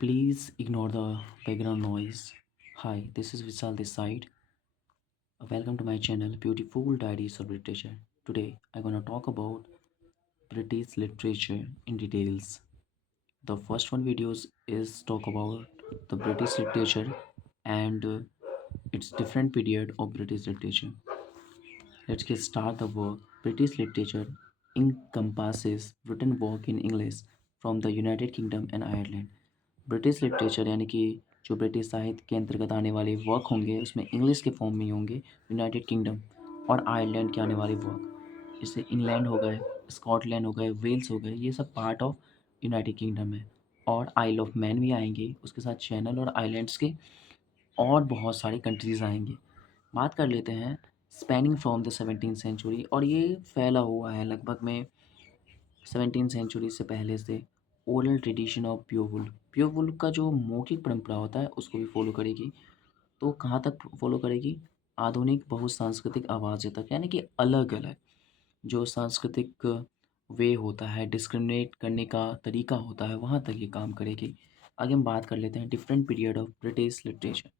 Please ignore the background noise. Hi, this is Vishal this side. Welcome to my channel Beautiful Diaries of Literature. Today I'm gonna talk about British literature in details. The first one videos is talk about the British literature and its different period of British literature. Let's get start the work. British literature encompasses written work in English from the United Kingdom and Ireland. British literature यानी कि जो British साहित्य के अंतर्गत आने वाले work होंगे उसमें इंग्लिश के फॉर्म में ही होंगे। यूनाइटेड किंगडम और आयरलैंड के आने वाले वर्क जैसे इंग्लैंड हो गए, स्कॉटलैंड हो गए, वेल्स हो गए, ये सब पार्ट ऑफ यूनाइटेड किंगडम है। और आइल ऑफ मैन भी आएंगे, उसके साथ चैनल और आइलैंड्स के और बहुत सारी कंट्रीज़ आएंगे। बात कर लेते हैं spanning from the 17th century, और ये फैला हुआ है लगभग में 17th सेंचुरी से पहले से। ओरल ट्रेडिशन ऑफ प्योरवुल का जो मौखिक परंपरा होता है उसको भी फॉलो करेगी। तो कहाँ तक फॉलो करेगी? आधुनिक बहुसांस्कृतिक आवाज़ें तक, यानी कि अलग अलग जो सांस्कृतिक वे होता है, डिस्क्रिमिनेट करने का तरीका होता है, वहाँ तक ये काम करेगी। आगे हम बात कर लेते हैं different period of British literature.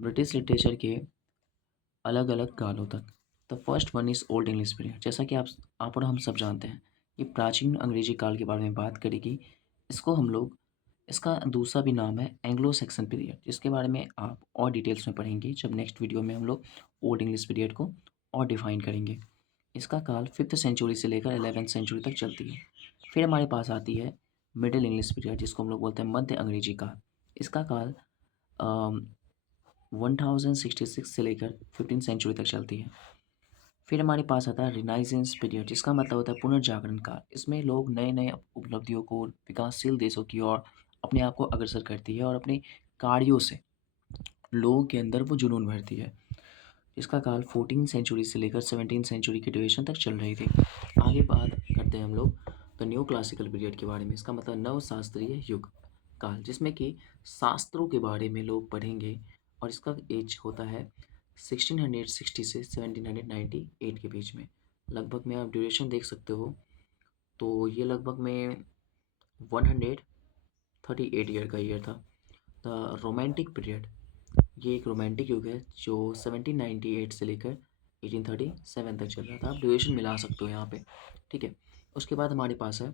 British literature के अलग अलग कालों तक। The first one is old English period. जैसा कि आप और हम सब जानते हैं, ये प्राचीन अंग्रेजी काल के बारे में बात करेगी। इसको हम लोग इसका दूसरा भी नाम है एंग्लो सेक्सन पीरियड, जिसके बारे में आप और डिटेल्स में पढ़ेंगे जब नेक्स्ट वीडियो में हम लोग ओल्ड इंग्लिश पीरियड को और डिफाइन करेंगे। इसका काल 5th सेंचुरी से लेकर 11th सेंचुरी तक चलती है। फिर हमारे पास आती है मिडिल इंग्लिश पीरियड, जिसको हम लोग बोलते हैं मध्य अंग्रेजी काल। इसका काल 1066 से लेकर 15th सेंचुरी तक चलती है। फिर हमारे पास आता है रिनाइजेंस पीरियड, जिसका मतलब होता है पुनर्जागरण काल। इसमें लोग नए नए उपलब्धियों को, विकासशील देशों की ओर अपने आप को अग्रसर करती है और अपने कार्यों से लोगों के अंदर वो जुनून भरती है। इसका काल 14th सेंचुरी से लेकर 17th सेंचुरी की ड्यूरेशन तक चल रही थी। आगे बात करते हैं हम लोग द न्यू क्लासिकल पीरियड के बारे में। इसका मतलब नव शास्त्रीय युग काल, जिसमें कि शास्त्रों के बारे में लोग पढ़ेंगे। और इसका एज होता है 1660 से 1798 के बीच में। लगभग में आप ड्यूरेशन देख सकते हो, तो ये लगभग में 138 ईयर का ईयर था। द रोमांटिक पीरियड, ये एक रोमांटिक युग है जो 1798 से लेकर 1837 तक चल रहा था। आप ड्यूरेशन मिला सकते हो यहाँ पे, ठीक है। उसके बाद हमारे पास है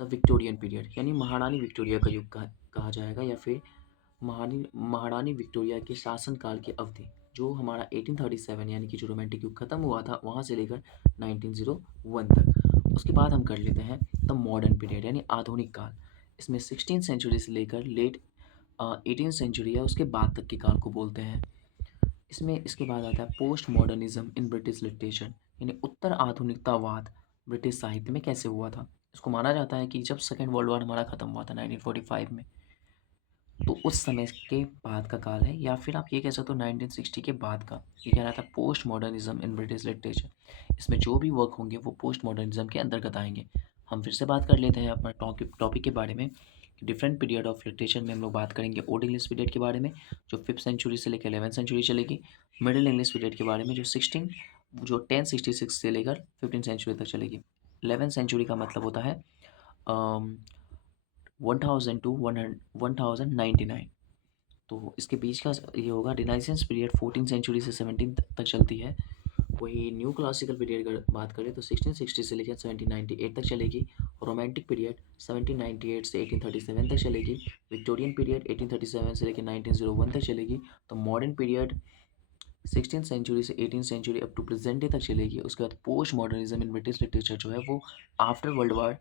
द विक्टोरियन पीरियड, यानी महारानी विक्टोरिया का युग कहा जाएगा, या फिर महारानी विक्टोरिया के शासनकाल की अवधि, जो हमारा 1837 यानी कि जो रोमांटिक युग खत्म हुआ था वहाँ से लेकर 1901 तक। उसके बाद हम कर लेते हैं द मॉडर्न पीरियड, यानी आधुनिक काल। इसमें 16th सेंचुरी से लेकर लेट 18th सेंचुरी या उसके बाद तक के काल को बोलते हैं। इसमें इसके बाद आता है post modernism in British literature, यानी उत्तर आधुनिकतावाद ब्रिटिश साहित्य में कैसे हुआ था। इसको माना जाता है कि जब सेकेंड वर्ल्ड वॉर हमारा ख़त्म हुआ था 1945 में, तो उस समय के बाद का काल है, या फिर आप ये कह सकते हो 1960 के बाद का। ये कह रहा था post modernism in British literature. इसमें जो भी वर्क होंगे वो पोस्ट मॉडर्निज्म के अंतर्गत आएंगे। हम फिर से बात कर लेते हैं अपना टॉपिक के बारे में। डिफरेंट पीरियड ऑफ लिटरेचर में हम लोग बात करेंगे ओल्ड इंग्लिश पीरियड के बारे में, जो 5th सेंचुरी से लेकर 11th सेंचुरी चलेगी। मिडिल इंग्लिश पीरियड के बारे में जो 1066 से लेकर 15th सेंचुरी तक चलेगी। 11th सेंचुरी का मतलब होता है 1000 टू 1099। तो इसके बीच का ये होगा। रिनाइसेंस पीरियड 14th सेंचुरी से 17 तक चलती है। वही न्यू क्लासिकल पीरियड अगर बात करें तो 1660 से लेकर 1798 तक चलेगी। रोमांटिक पीरियड 1798 से 1837 तक चलेगी। विक्टोरियन पीरियड 1837 से लेकर 1901 तक चलेगी। तो मॉडर्न पीरियड 16th सेंचुरी से 18th century up to present day तक चलेगी। उसके बाद post modernism in British literature जो है वो आफ्टर वर्ल्ड वार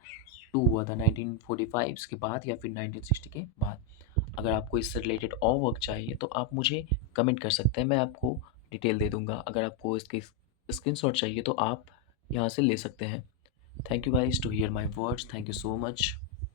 2 हुआ था 1945 के बाद या फिर 1960 के बाद। अगर आपको इससे रिलेटेड और वर्क चाहिए तो आप मुझे कमेंट कर सकते हैं, मैं आपको डिटेल दे दूँगा। अगर आपको इसके स्क्रीनशॉट चाहिए तो आप यहाँ से ले सकते हैं। Thank you guys to hear my words. Thank you so much.